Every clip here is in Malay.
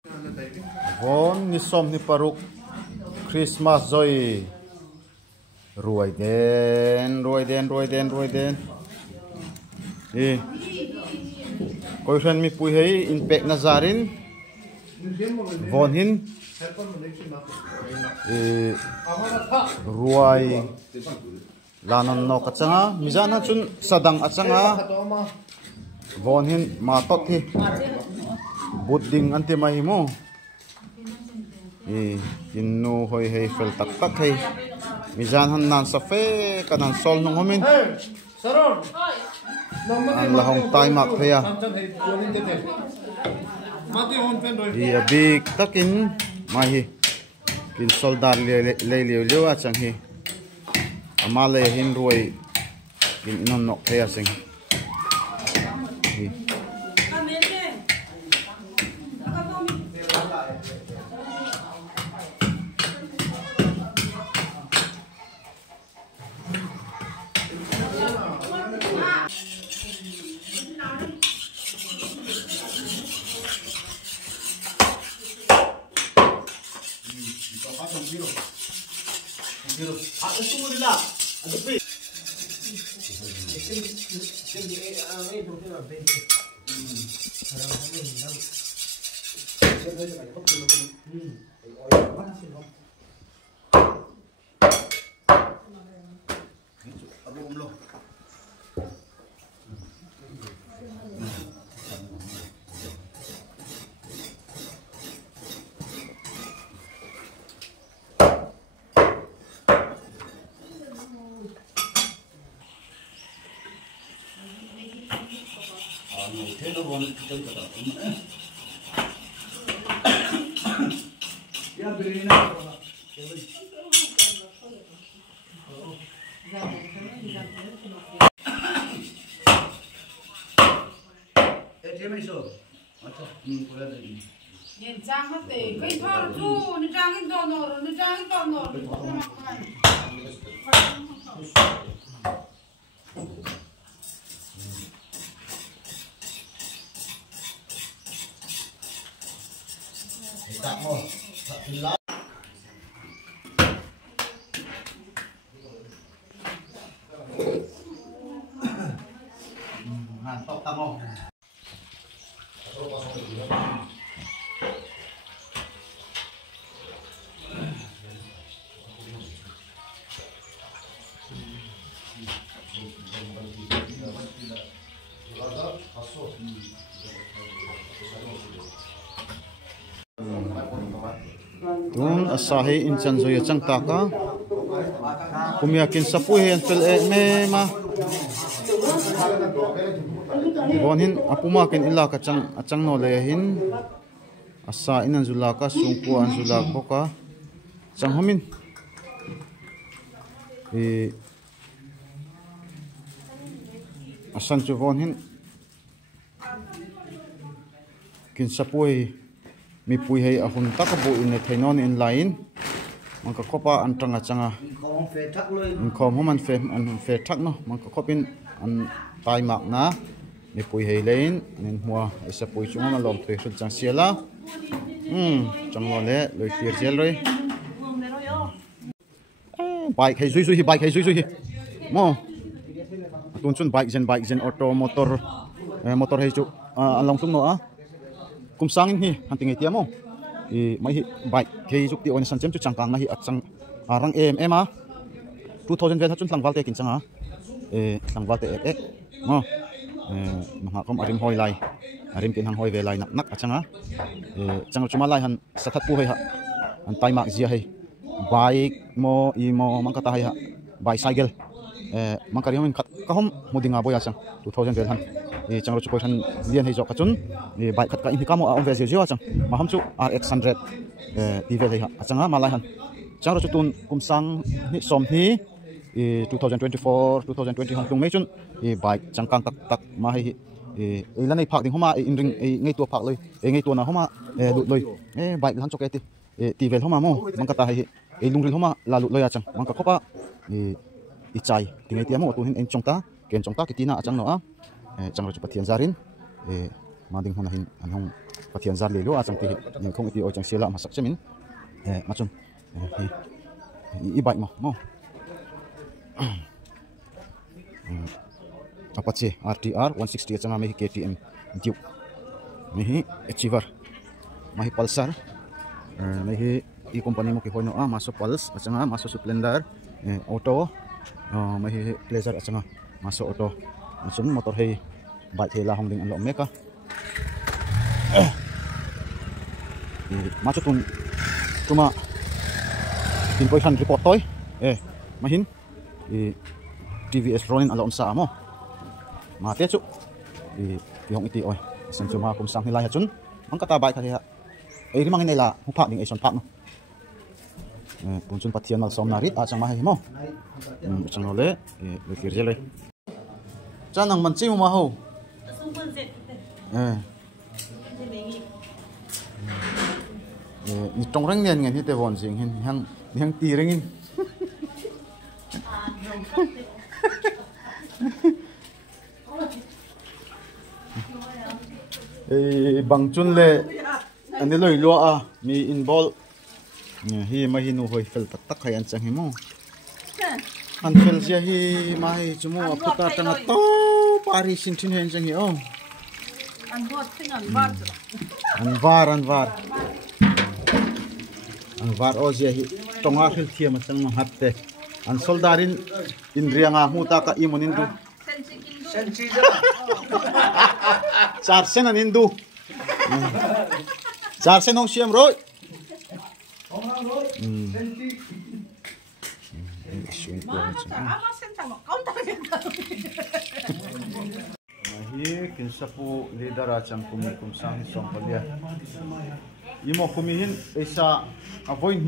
Von ni som ni paruk Christmas joy ruai den koi ran mi pui hei impact nazarin von hin ruai lanan no kachanga mizana chun sadang achanga von hin ma tot hi budding ante mahimo innu hoi hei fel tak tak hei mizan han nan safe kanan sol nong homin ang lahong tai mak thaya a big takin mai hi kin soldar le liu a chang hi amale hin ruai kin inon nok thaya sing tun asahi inchan zoya chang taka kumiakin sapui hen pel me ma bonin apuma kin ila ka achang no le hin asa inan zulaka sungku an zulak boka chang homin asan chu bonin kin sapui mi pui hei ahun takabu in thainon in line mangka khopa antanga changa in khom homan fe thak no mangka khopin an tai mak na mi pui hei lein anin hua isa pui chunga ma lom thei hrul chang siala changlo le loi tir gel roi bike hei sui hi bike hei sui hi mo tun chun bike zen auto motor hei chu along tung no a kum sangin hi hunting etiam mo mai hi bike thei juk ti on san chem chu changkang na hi achang arang em a 2000 vel chun tlangwal te kin changa tlangwal te ek mo maha kom arim hoi lai arim kin hang hoi ve lai nak achanga chang chuma lai han sathat pu hei ha an tai mak zia hei bike mo mangka ta hei ha bicycle mangka riamin khat ka hom mudinga boya chang 2000 vel han changro chukoi than lian hei jok kachun bike khat ka in hikamo a onve zio chang ma ham chu RX 100 ti vel hei ha achanga malai han changro chutun kumsang ni som hi 2024 2020 hong tung mai chun bike changkang tak ma hei lanai phak ding homa in ring ngei to phak loi ngei to na homa lut loi bike han choketi ti vel homa mo mangka ta hei lungril homa la lut loi achang mangka khopa i chai tingai ti amo tu hin en chongta ken chongta kitina achang no a changro chu pathian zarin mà đình hôn là hình anh hông phát hiện ra lì lúa chẳng thì nhưng không thì ở chẳng xia lạ mà sắc chế mình mà chung ý bệnh mà Apache RTR 160 chẳng mấy KTM diệu mấy Achiever mấy Pulsar mấy i company mo cái hồi masuk Pulse chẳng masuk Splendor auto mấy Pleasure chẳng masuk auto chúng motor hay bike thì là không định ăn lộn mấy cả masuk pun cuma pinpoint report toy mahin TVS Ronin alon sa mo mà tết chúc thì hong iti oi sen cuma kum sang hilai chun ang kata bai kha ha ei ri mang nei la hu pha ding ei son pha no pun chun pathian mal som narit a chang ma hi mo chang no le le kir je le cha nang man chi ma ho ni tong rang nen ngen hi te won jing hin hang ti rang in bằng chun le anh lôi lúa mi in ball hi mà hi nu hoi fel tak tak hay anh chang hi mo anh fel sia hi mai chumo puta tanga to pari sin tin hen chang hi anh var anh var o sia hi tonga khel thia ma chang no hatte anh soldarin in rianga mu ta ka imonin du char sen an hindu char sen hong siam rồi hi kin sapu lidera chang kum sang som palia imo kumihin esa avoid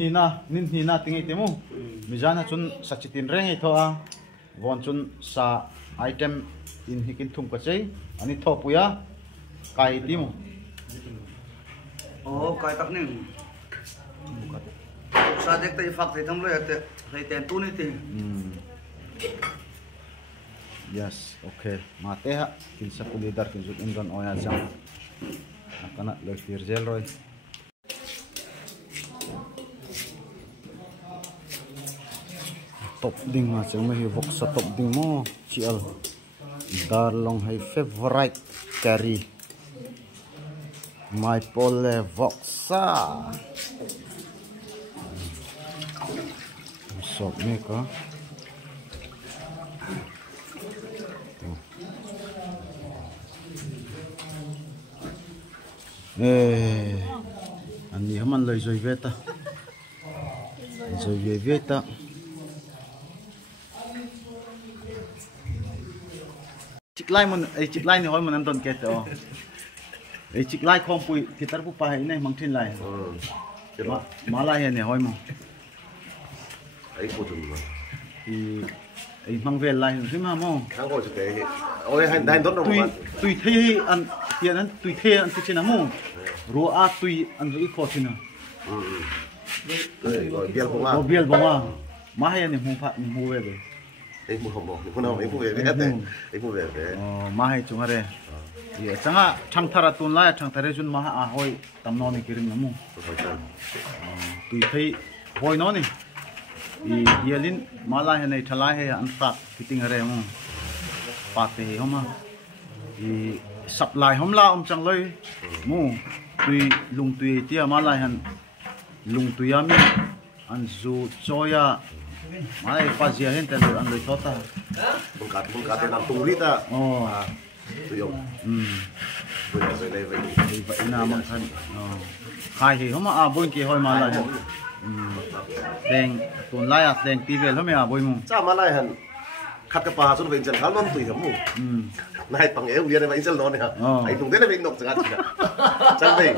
nin hina tingi temu mijana chun sachitin reng tho a von chun sa item in hikin thum ka chei ani thopuya kai timu kai tak ning sa dek tai fak thai tham lo ate thai ten tu ni ti yes okay mate ha kin sa pulidar kin zut indon oya jam nakana le tirzel roi top ding ma chang ma hi vok sa top ding mo chial dar long hai favorite carry my pole voxa sok me ka ani haman loi zoi veta chiklai mon ei chiklai ni hoi mon an don ke to ei chiklai khom pui thitar pu pa hai nei mang thin lai ma lai ne hoi mo ấy cô chừng mà thì ei mang vel lai ri ma mo khang cô chừng cái ôi hai đai tốt đâu mà tùy thi an tiền an tùy thi an tùy na mo ro a tùy an ri kho thina rồi biel bo ma ma hai ne hu pha hu ve ve ấy mua không bỏ không nào ấy mua về cái đấy ấy mua về cái ma hai chung are ye changa thang thara tun la thang thare jun ma a hoi tam no ni kiring na mo tùy thi hoi no ni yelin mala he nei thala he an fa fitting are mo pa te homa supply homla chang loi mu tui lung tui tia mala han lung tui ami an zu choya mai pa zia hen te an loi thota con cá te làm tung lít à tui yong vừa đây vậy vậy na mang khan khai hi homa a boin ki hoi mala han đèn tuần lai à đèn tivi lắm mày à bôi mù cha mà lại hẳn khát cái pa xuống về chân khám lắm tùy thầm mù này bằng éo viên này vậy chân lon này hả anh tung thế là mình nộp chẳng hạn chẳng vậy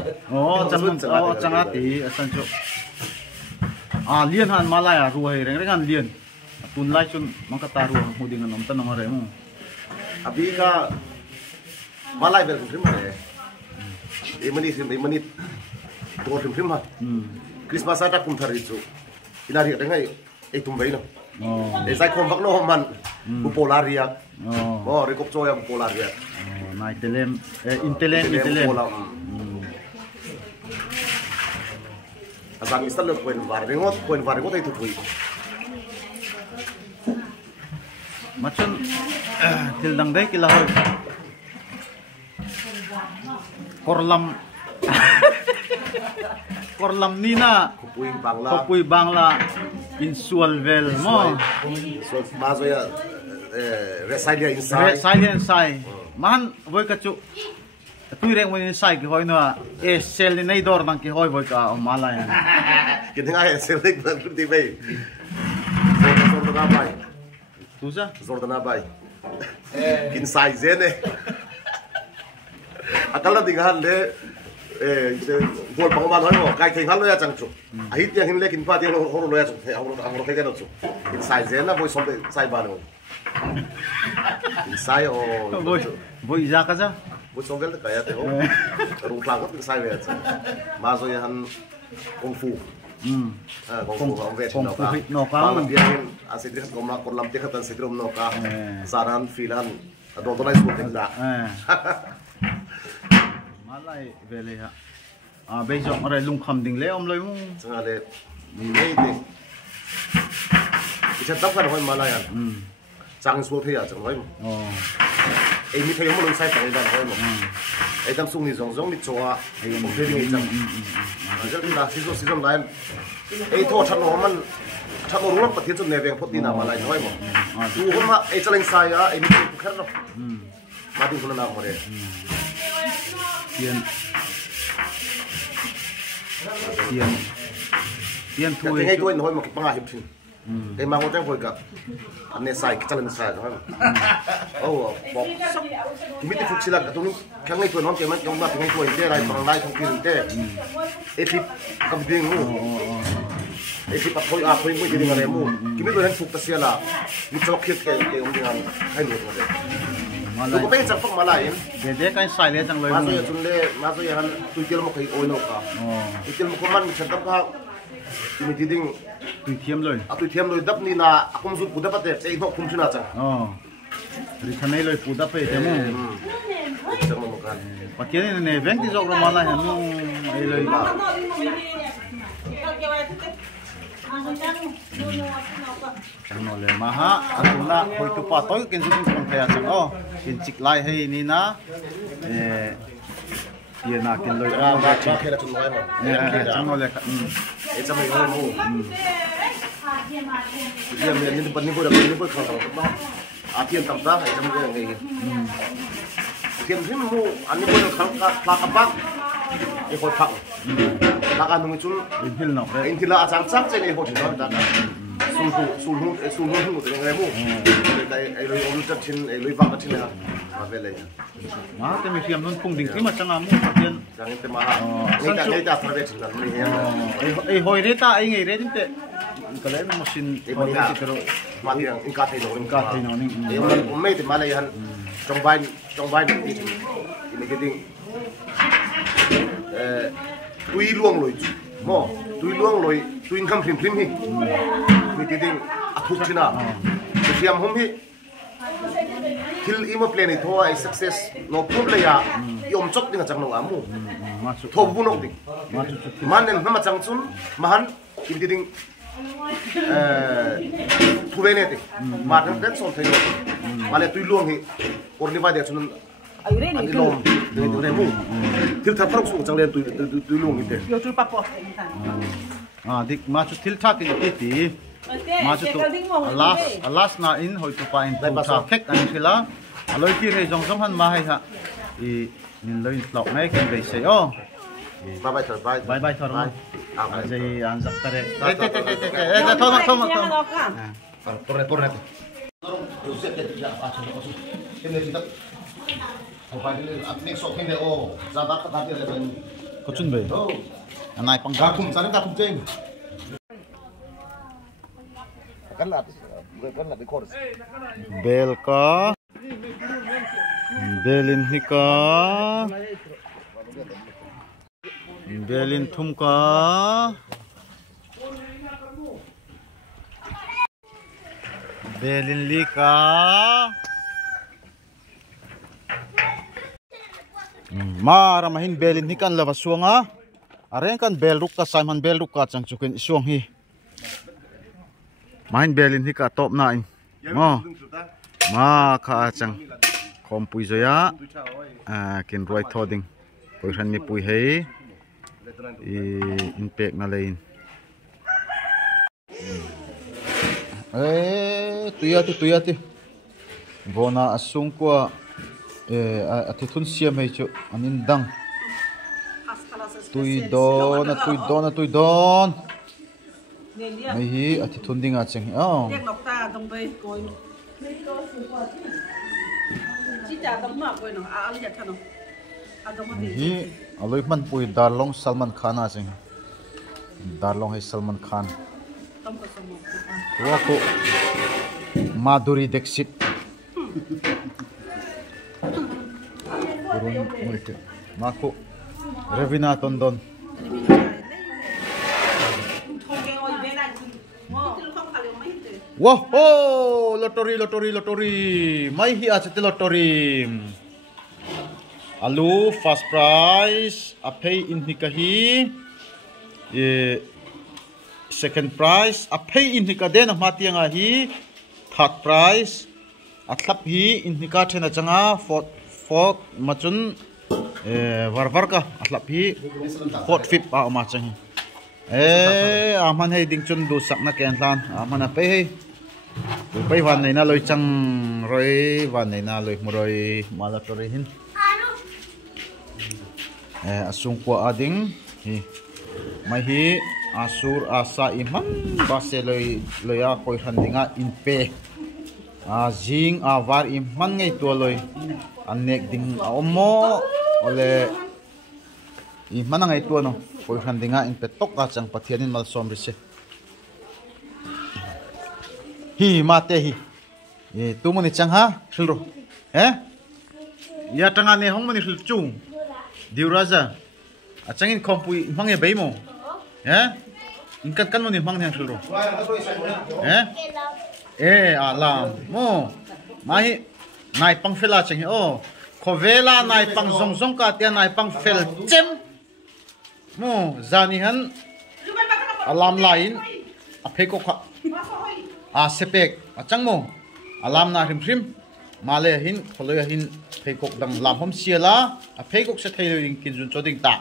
chẳng hạn tí sân chỗ liên hàn mà lại à ruồi rèn rèn hàn liên tuần lai chun mang cái ta ruồi mù đi ngon tân ngon rồi mù abi ka mà lại về cũng thế mà này mình đi tua phim mà Christmas ada kum thari chu inari dengai tum bei no sai khom vak no man bu polaria re kop choya bu polaria nai telem intelem asam istal lo poin varingot itu pui macam tildang dai kilahoi korlam nina kopui bangla insualvel mo so mazo ya resilient sai man voi ka chu tui reng mon sai ki hoi no e sel nei dor nang ki hoi voi ka o mala ya kita ngai sel dik ban di bay zordana bay tuza zordana bay kin sai zene akala dingan le gol pangman hoi mo kai thing hal lo ya chang chu ahit ya hin le kin pa ti ho lo ya chu ho kai ka no chu kin sai zena voi som sai ba no kin sai o voi ja ka ja voi som vel ka ya te ho rung klang ko kin sai ve chu ma zo ya han kung fu kung fu ang ve no ka man dia hin asidri ko ma ko lam te khatan sidrum no ka saran filan do to nai su te da malai vele ha bây giờ ở đây lung khăm đình lẽ ông lấy mu chẳng lẽ đây thì cái tóc cái hồi malai à chẳng số thế à chẳng nói mà em mi thấy ông lung sai phải đây thôi mà em đang sung thì giống đi chùa em một thế thì chẳng rất là xí rôm lại em thôi chắc nó đúng lắm bật thiết cho nề vàng phốt đi nào malai thôi mà tu hôm mà em chẳng sai à em mi thấy cũng khác đâu mà tu không nào mà đấy tiền thôi ngay tôi nói một cái băng hiệp trình cái mang một trang hồi cả anh này sai cái chân sai rồi oh bọc thì biết phục sila tôi cái ngay tôi nói cái mắt trong mắt ngay tôi thế này bằng lại không tiền thế ekip cầm tiền mu ekip bắt khôi khôi mu jadi nggak mu kimi tôi đang phục tas là mi chọc cái ông đi ăn hay được rồi tôi có biết chẳng phong Malay để cái sai lẽ chẳng lời mà rồi chúng mà rồi hắn tôi kêu một cái oi nó cả tôi kêu một con man chẳng tập cao thì mình tin tùy thiêm rồi tôi thiêm rồi đắp ni là không giúp phụ đắp được sẽ nó không chịu nào chẳng rồi thằng này lời phụ đắp về thế mu chẳng một cái và cái này vén thì dọc ra Malay hắn nó ấy lời chẳng nói lời mà ha anh na hồi tụ pa tối cái gì cũng không thấy chẳng cái chích lại hay ni na tiền na cái lời ra ra khi là chúng nói mà chẳng nói lời để cho mình ngồi mu giờ mình nhìn bên này bữa không không à tiền tầm đó hay trong cái này tiền thì mu anh đi bữa không là bác cái hồi phẳng là cái nông dân hình nào đấy anh thì là sáng sáng trên này họ chỉ nói là sul hung cái này mu đây rồi ông chất chín rồi vàng chất này mà về lại mà cái mình xem nó không đỉnh mà chẳng am tiền chẳng cái mà ngay ta phải về chính là ấy hồi đấy ta ấy ngày đấy thế cái đấy nó machine hồi đấy thì rồi mà thì anh cắt thấy nó này ông mấy thì mà lại hắn trong vai thì mình cái tiếng tuy luông rồi mò tuy luông rồi tuy không phim hi mình cái tiếng thuốc chứ nào thì em hôm hi till im plan này thôi success no problem ya yom chok đi chẳng nào amu thôi bu nong đi mà nên nó mà chẳng chun mà hắn cái tiếng thu về này mà nó đến xong thấy rồi mà lại tuy luông hi còn đi vay để cho nó anh lom để để mu til thap farok su chang len tu lu ngi te yo tu pa po dik ma chu til thak in ti ma chu to last na in hoi tu pa in tu tha khek an thila aloi ki re jong jong han ma hai ha i nin loi tlok nai ken be se o bye bye thor a jai an zak tare te thom torne next shot này ô ra bắt bắt được là có chuẩn bị anh này bằng ra cùng ra đến ta cùng trên cắn là cái cột bel ka belin hika belin thum ka belin lika Mara mahin belin hi kan lava suanga areng kan bel ruk ka Simon bel ruk ka chang chukin suang hi mahin belin hi ka top na in mo ma kha chang khom pui zoya kin roi thoding koi ran mi pui hei in pek na lein tuya ti bona asung kwa athithun siam hei chu anin dang tui don mai hi athithun dinga cheng Tiếc lọc ta đồng bê coi. Chỉ trả đồng mà coi nó, ăn nhặt thằng nó. Đồng mà hi aloi man pui Darlong Salman Khan a cheng Darlong hai Salman Khan Đồng có sông wa ko Madhuri Dixit kurun multe mako Ravina Tondon wow oh lottery mai hi achete lottery alu first prize apei in hikahi second prize apei in hikaden matianga hi third prize athlap hi in hika thena changa fourth machun warwar ka athlap hi fourth fifth a ma changi aman hei ding chun du sakna ken hlan amana pe hei pai wan nei na loi chang roi wan nei na loi muroi mala tori hin asung kwa ading hi mai hi asur asa iman base loya koi handinga in pe jing avar iman ngei to loi anek ding omo ole iman ngai to no koi handinga in pe tok a chang pathianin mal som ri se hi mate hi tu moni chang ha silro ya tanga ne hong mani sil chung diuraja achangin khompui mangi beimo in kan moni mang ne silro alam mo mai nai pang fela chang o khovela nai pang zong ka tia nai pang fel chem mo zani han alam lain apheko kha sepek achang mo alam na hrim male hin kholoya hin phekok dang lam hom siala phekok se thei ring kin jun choding ta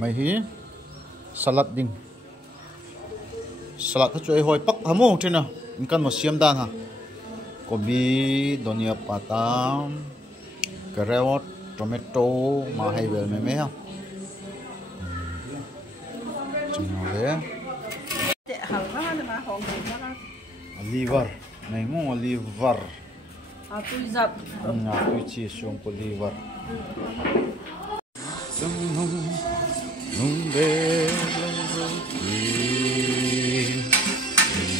mai hi salat ding salat choi hoi pak hamu thina in kan mo siam dan ha kobi donia patam carrot tomato ma hai vel me ha liver này ngon liver tôi dập tôi chỉ xuống của liver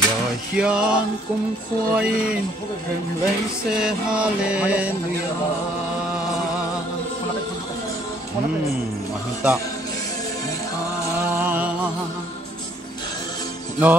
giờ hiền cùng khoai em lấy xe hallelujah mantap no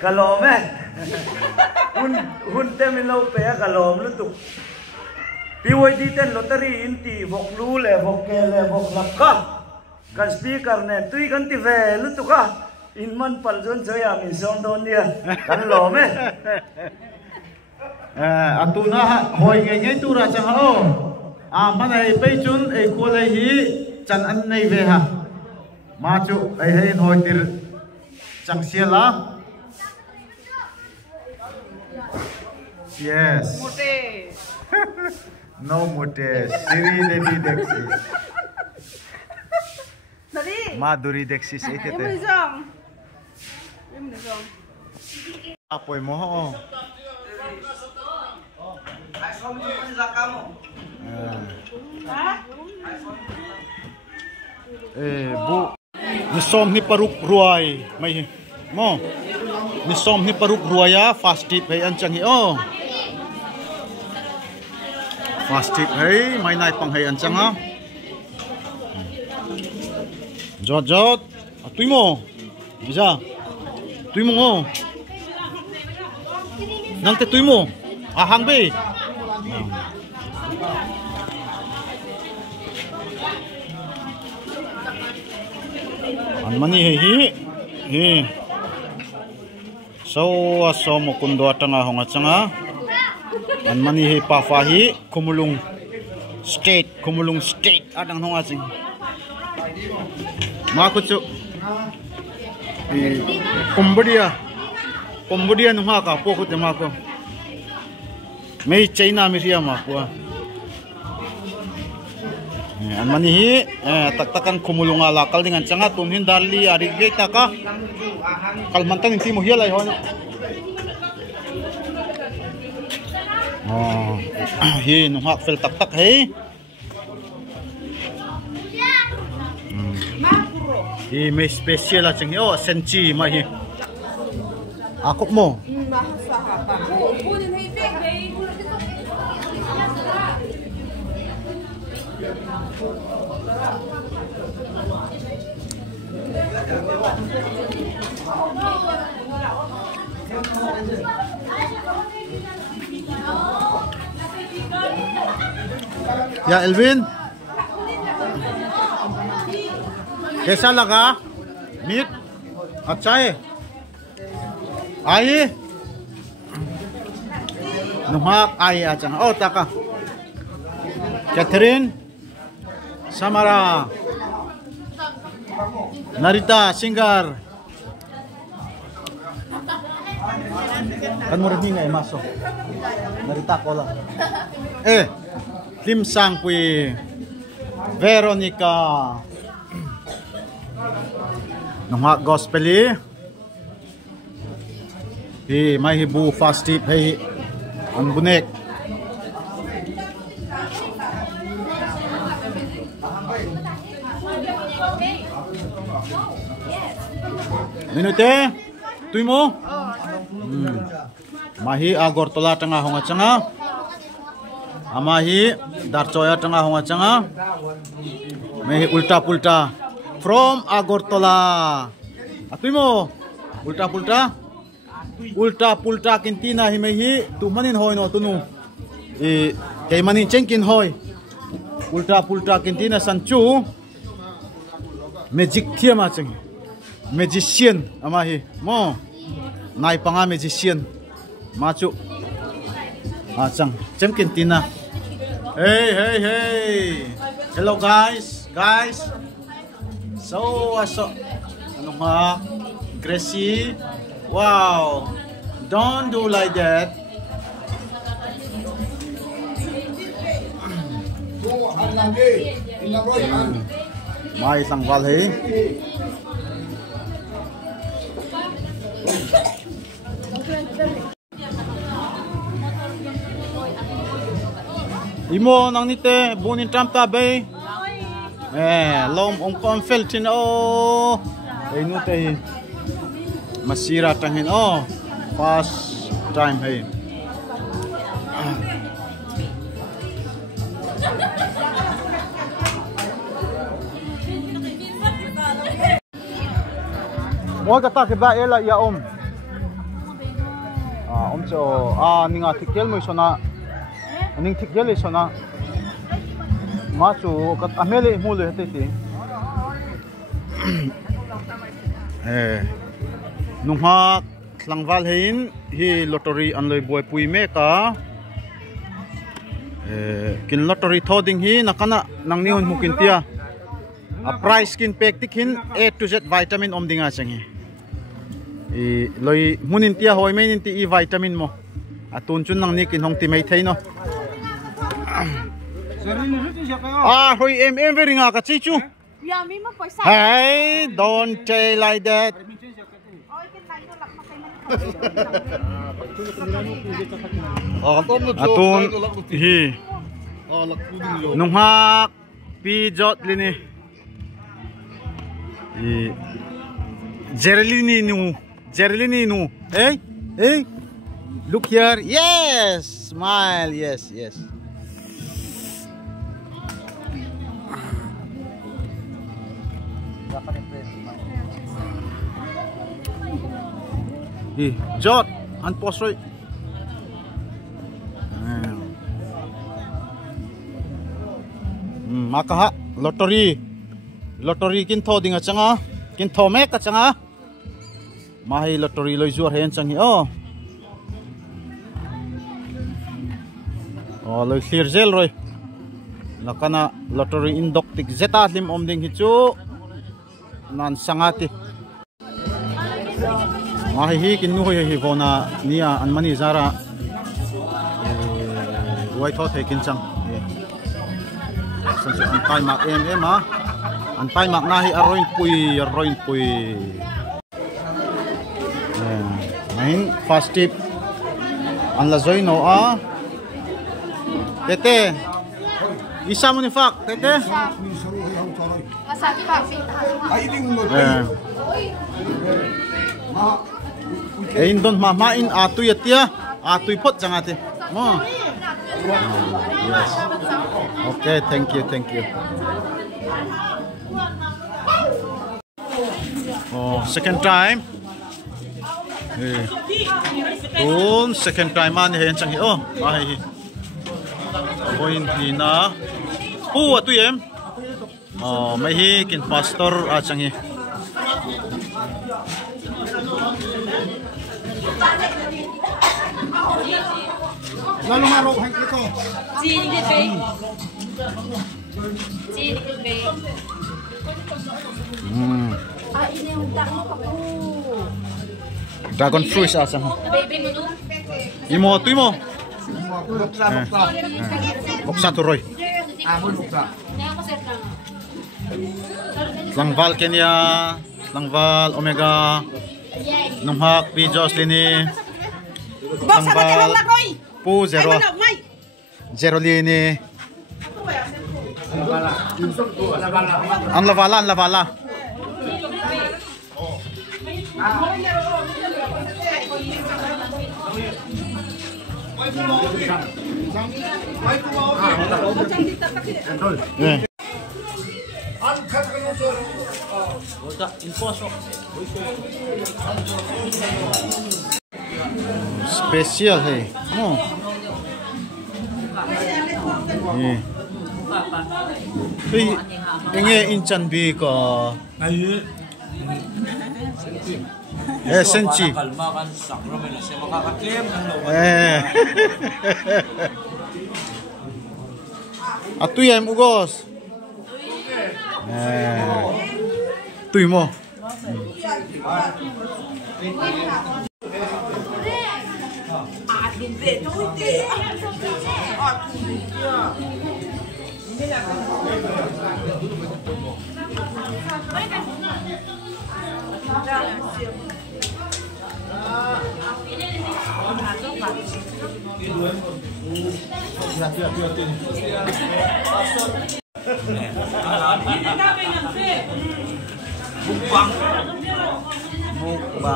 kalom hun tem lo pe kalom lu tuk piwai di ten lottery inti vok lu le vok ke le vok lakka kan speaker ne tui kan ti ve lu tuka in man pal jon choya mi song don dia kan lo me atuna hoi ngai tu ra chang ho manai pe chun e ko lai hi chan an nei ve ha ma chu ai hei hoi tir chang siala yes mote no mote Siri Devi Dixit tadi Madhuri Dixit em itu đi rong em đi rong apa mo ho ai xong đi ra kamu hả bu ni som ni paruk ruai mai mo ni som ni paruk ruaya fast tip hai an chang hi oh fast tip hai mai nai pang hai an chang ha jot jot tui mo bisa tui mo ngo nang te tui mo hang be an mani hi so mo kundo atanga honga changa an mani hi pa fa hi kumulung state adang honga ching ma ku chu Cambodia nu ha ka po ku te ma ko mei China mi ria ma ko an mani hi tak-takan kumulunga lakal dengan changa tum hin darli ari ge ta ka kalmantan ti mo hialai hon hi nu hak fel tak hei hi me special a chang yo senchi ma hi akop mo ya Elvin कैसा लगा मीट अच्छा है आइए नुहाक आइए अच्छा ओ ताका Catherine Samara Narita Singer kan mo rin ngay maso Narita kola Kim Sang Pui Veronica Nungha gospeli may hibu fast tip hay ang bunek minute tui mo mahi agortola tengah honga changa amahi darchoya tengah honga changa mehi ulta pulta from Agortola atui mo ulta pulta kintina himehi tu manin hoy no tunu kay manin chenkin hoy ulta pulta kintina sanchu magic thiama chang magician amahi mo nai panga magician machu chang chenkin tina hey hello guys so ano nga Gracie wow don't do like that mai sang wal he imo nang nite bonin tramta bay lom ong kon feltin nu te masira tangin first time hey mo kata ke ba ela ya cho ninga thikel mo sona ning thikel sona ma chu kat amele mule hete ti nungha tlangwal hein hi lottery anloi boy pui me ka kin lottery thoding hi nakana nangnihon mukin tia a price kin pek tikhin A to Z vitamin omdinga changi loi munin tia hoi menin ti vitamin mo atun chun nang ni kin hong ti mai thai no hoi em veringa ka chi chu hey don't say like that atun hi nungha pi jot lini Geraldine. Hey, look here. Yes, smile. Yes. Jot, unpause right. Makaha lottery kin tho dinga changa kin tho me ka changa mahi lottery loi zuar hen changi loi clear zel roi lakana lottery indok tik zeta lim om ding hi chu nan sangati mahi hi kin nu hi vona nia an mani zara wai tho the kin chang an tai mak em an tai mak na hi aroin pui main fast tip an la zoi no tete isa mo ni fak tete in don ma in atuy atia atuy pot jangate mo yes. Okay, thank you. Second time. Second time man hen chang hi ai. Point ni na. Atu em. Mai hi kin pastor a chang hi. Lalu marok hang ko. Dragon fruit asam. Imo tu imo. Boksa tu roy. Langval Kenya, Langval Omega, Numhak P Jocelyn. Langval Pu zero lini. An lavala. Spesial hey. Ini incan bi ko. Senchi. Atu yang ugos. Tui mo. Mukbang.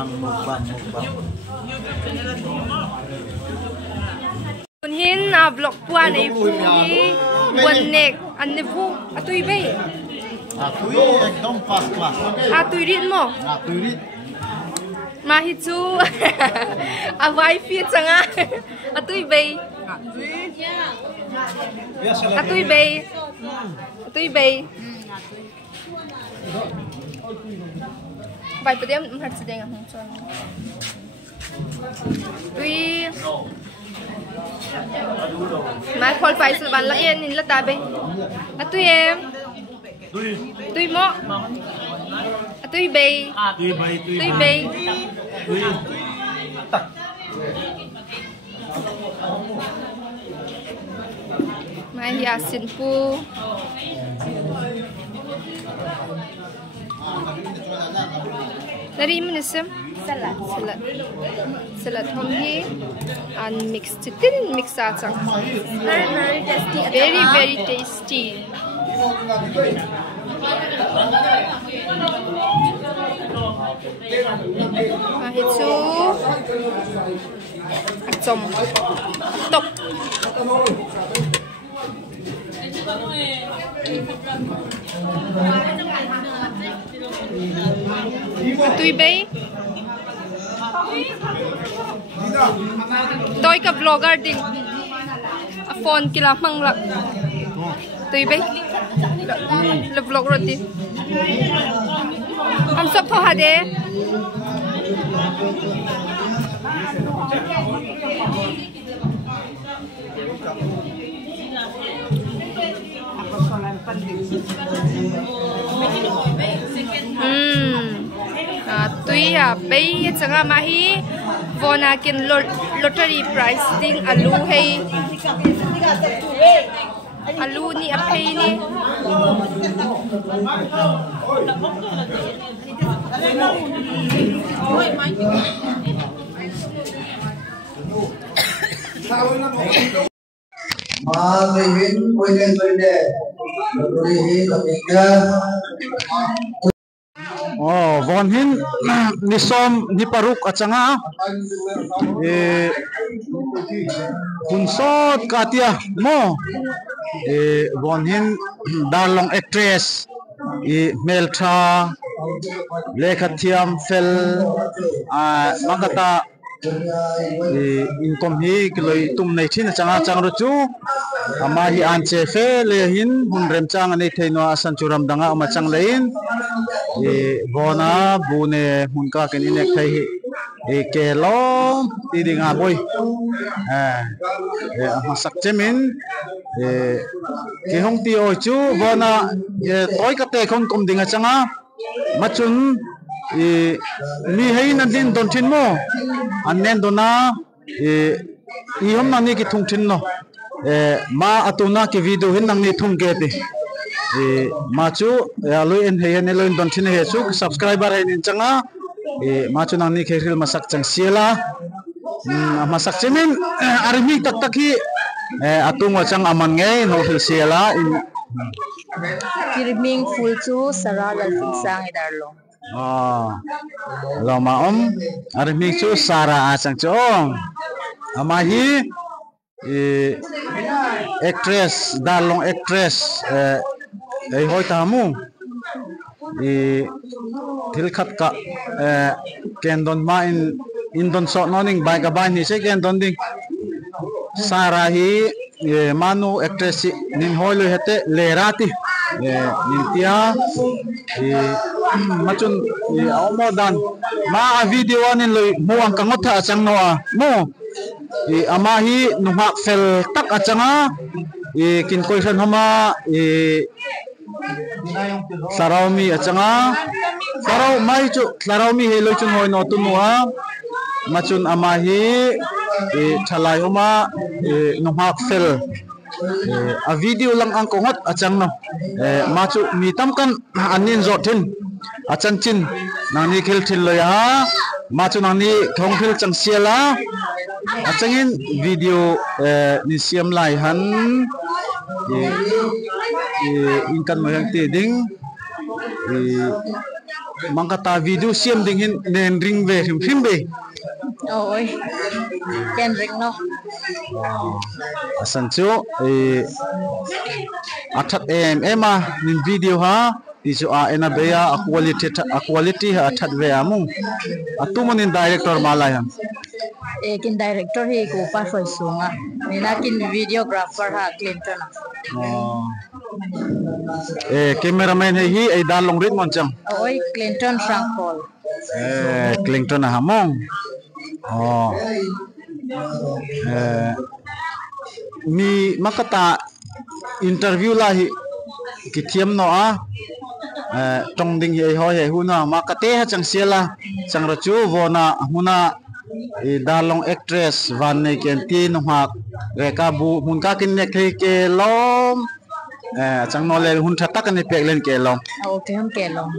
Hin vlog puan ai pu hi bonnek annevu atui be Atui ekdom first class. atui rit mo Atui rit. ma hi chu avai fi changa atui be vai podem har sedeng hong chon tui mai khol pai sul ban la yen in la ta be atui em tui mo atui be mai hi asin pu dari munisem salad hom hi and mixed tin mix a chang very tasty hi chu chom tok tui bay tôi ka vlogger ding phone kila mang la tui bay le vlog rồi đi हम सब थोड़ा दे tui à bây giờ mà hi vona kin lottery price ding alu hay alu ni apay ni Oh, von hin ni som ni paruk achanga kunsot katia mo von hin dalong actress meltra lekhathiam fel magata income hi kloi tum nei thin changa chang ro chu ama hi an che fe le hin hun rem chang ani theino asan churam danga ama chang lein bona bune hun ka ken inek thai ke lo ti dinga boy ma sak chemin ke hong ti o chu bona toy ka te khon kom dinga changa machun mi hein nan din don thin mo annen dona i hom nani ki thung thin no ma atuna ki video hin nang ni thung ke te ma chu aloi en he ne loin don thin he chu subscriber hai nin changa ma chu nang ni kheril masak chang siela masak chemin army tak tak hi atunga chang aman nge no fil siela in Kirming full chu sarala singsang idarlong. Lama army chu sara asang chong ama hi actress dalong actress ei hoi tamu thil khat ka kendon ma in don so noning bai ka bai ni se kendon ding sara hi manu actress nin hoi lo hete lerati nin tia machun aumodan ma video anin loi muang kangotha achang no mo ama hi nuha fel tak achanga kin question homa Saraumi achanga sarau mai chu Saraumi he lo chun hoi no tu nuwa machun ama hi thalai homa nuha fel a video lang ang kongot achang no machu mi tam kan anin zo thin achan chin nani khel thil lo ya machu nani thong phil chang siala achangin video ni siam lai han inkan mayang te ding mangkata video siam ding hin nen ring ve him be Oi. Ken ring no. Asan chu athat ema nin video ha ti chu a ena beya a quality ha athat ve amung atumonin director malai ham Kin director hi ko pa foi sunga nina kin videographer ha Clinton cameraman hi ai dalong rit mon chang Oi Clinton Frank Paul Clinton hamong mi makata interview la hi kithiam no tong ding hi hoi he huna makate ha chang siala chang ra chu vona huna dalong actress van nei ken ti no hak reka bu hun ka kin ne ke lom chang no le hun tha tak ni pek len ke lom okay hum ke long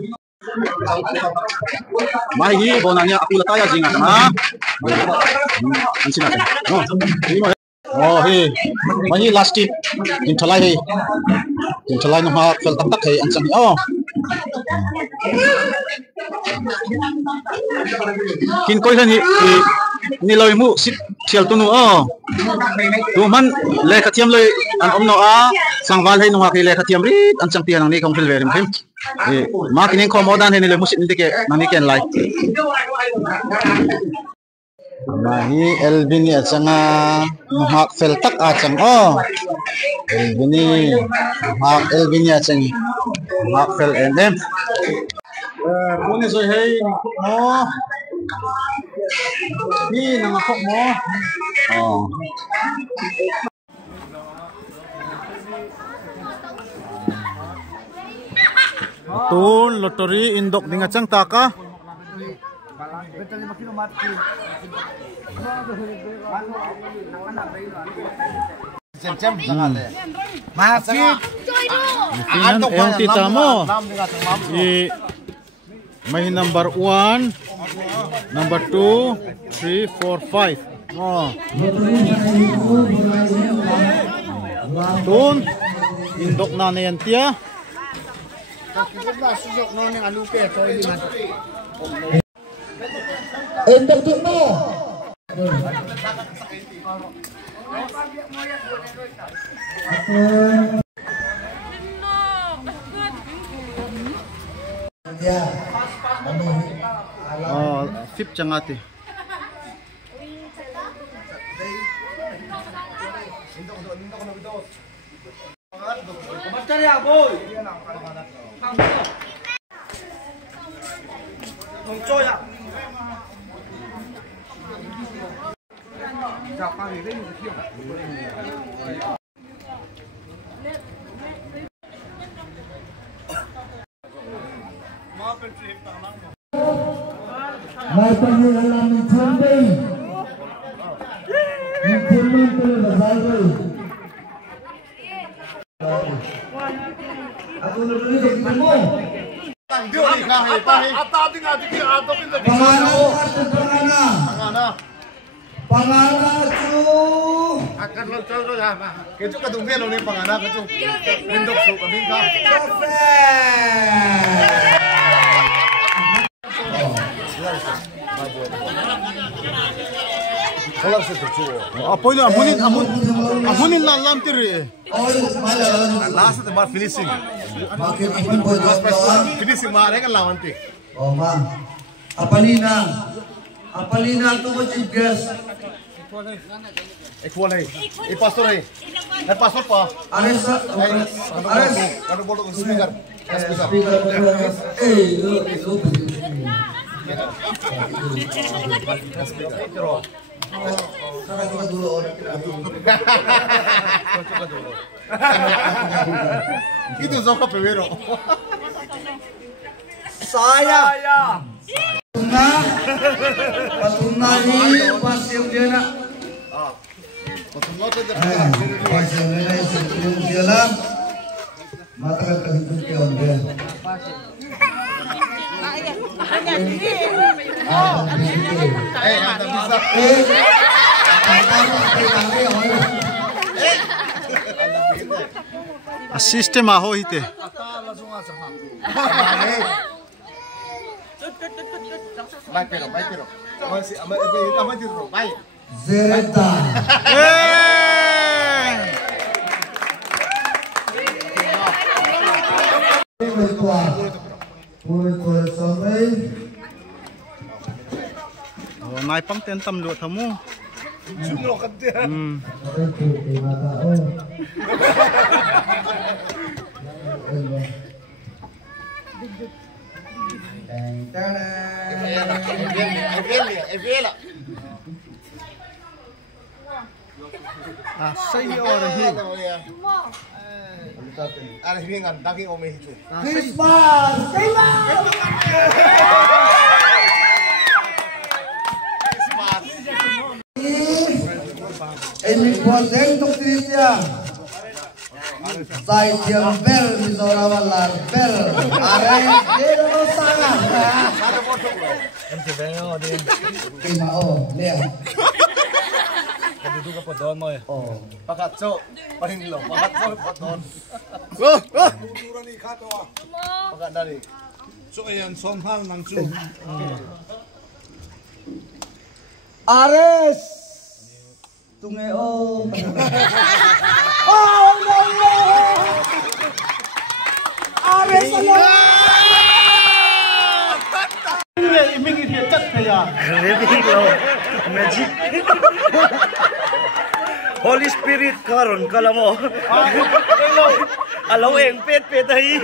mai hi bona nya aku lataya jinga ha ansina hi mai hi last in thalai no ha fel tak tak hai an chang kin koi han ni loi mu sit sial tu nu tu man le khatiam loi an om no a sangwal hai nuwa ke le khatiam ri an chang ti nang ni kong phil verim phim ma kinin kho modan he ni le mu sit ni ke nang ni ken lai ma hi elvin ya changa hak fel tak a chang elvin ya chang hak fel em kuni rồi hay mo ni nang khok mo tun lottery indok dinga chang taka Cem masih yang kita mo may number 1 number 2 3 4 5 tun indok na yan tia indok tu mo fip changati Mai panggilan mencapai mencapai terbesar. Aku lebih dari kamu. Pangana cu. Akan loncal tu dah. Kecu ketumpian lo ni pangana kecu. Indok su kami kah. Apoy na amunin na lam tiri. Last the bar finishing. Finishing mare kan lawan ti. Oh ma. Apalina tu macam gas. Equal hai. E pastor hai. Hai pastor pa. Ares. Kado bodo speaker. Itu Zoka primero. Saya. Patungna ni pasien dia nak. Patungna tu pasien dia lah. Mata kan itu dia orang. System aho hite. Vai pero. Masih ama dito. Vai. Zereta. Nai pang tentam lu tamu. Juno kan dia. Evela. Say orang hi. Ada hingan daging ome itu. Christmas. Ini kuateng untuk dirinya. Saya diam bel misorawan lar bel. Are dia no sangat. Ada foto bro. Kima oh lihat. itu ke podon mo eh. Oh. Pakatso. Pahinlo. Pakatso podon. Kultura ni kato ah. Pagkadali. So ayan somhal nang su. Ares. Tungeo. Oh no no. Ares ano? Iming dia cat kaya. Magic. Holy Spirit karon kala mo. Alaw eng pet ay.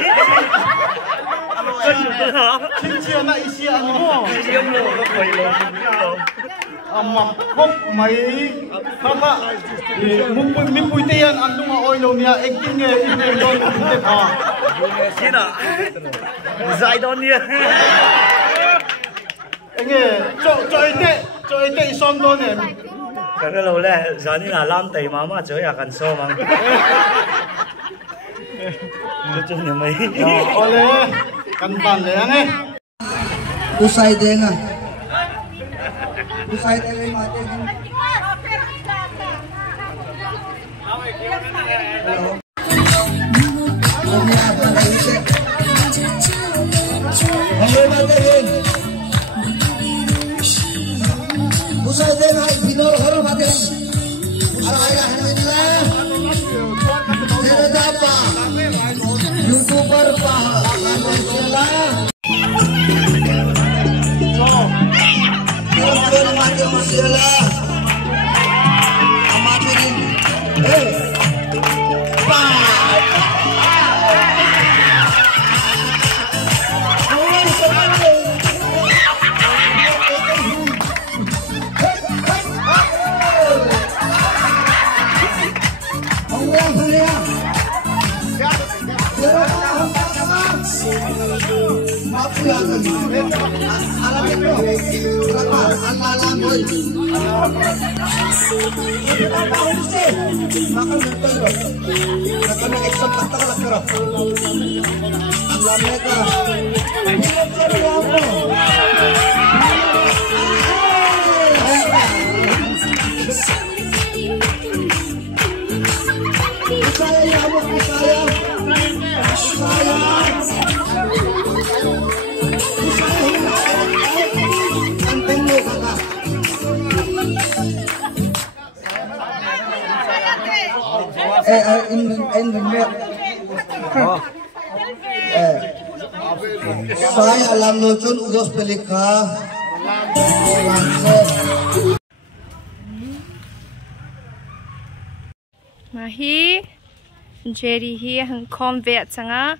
Kinsiya na isiya mo. Isiya mo lo. Amakop may kaka. Mipuy tiyan ang lunga oilo niya egting inelon ha. Sina. Zaidon niya. Enge, cho ite isom don em. Kaka lo le, zani na lam tay mama cho ya kan so mang. Cho ni mai. Ole, kan ban le ang Usay denga. Usay denga mate. Hello mate. Usai dengan binor haro mate. Araya hanila. Tidak apa. YouTuber pa akan sila. So, mate masila. Amatin. Pa. Saya alam lucun udos pelika. Mahi, Jerry hi hang kom vet sanga.